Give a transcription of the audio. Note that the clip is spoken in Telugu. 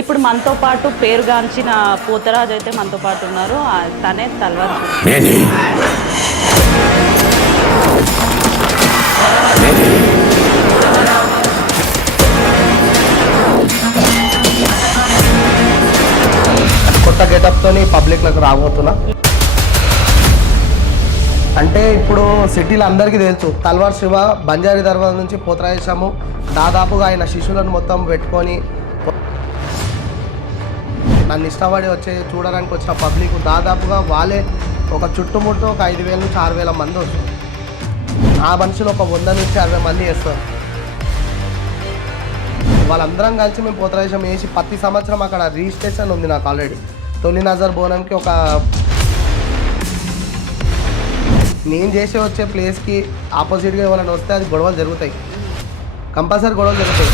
ఇప్పుడు మనతో పాటు పేరుగాంచిన పోతరాజు అయితే మనతో పాటు ఉన్నారు. ఆ, తనే తల్వార్ కొత్త గెటప్తోని పబ్లిక్లకు రాబోతున్నా. అంటే ఇప్పుడు సిటీలో అందరికీ తెలుసు తల్వార్ శివ బంజారీ దర్వాజ నుంచి పోతరాజేశాము. దాదాపుగా ఆయన శిష్యులను మొత్తం పెట్టుకొని నన్ను ఇష్టపడి వచ్చే చూడడానికి వచ్చిన పబ్లిక్ దాదాపుగా వాళ్ళే ఒక చుట్టుముట్టు ఒక ఐదు వేల నుంచి ఆరు వేల మంది వస్తారు. ఆ మనుషులు ఒక వంద నుంచి అరవై మంది వేస్తారు వాళ్ళందరం కలిసి మేము పోతరాజం వేసి ప్రతి సంవత్సరం అక్కడ రిజిస్ట్రేషన్ ఉంది నాకు ఆల్రెడీ తొలి నజర్ బోనంకి ఒక నేను చేసే వచ్చే ప్లేస్కి ఆపోజిట్గా ఎవరైనా వస్తే అది గొడవలు జరుగుతాయి. కంపల్సరీ గొడవలు జరుగుతాయి.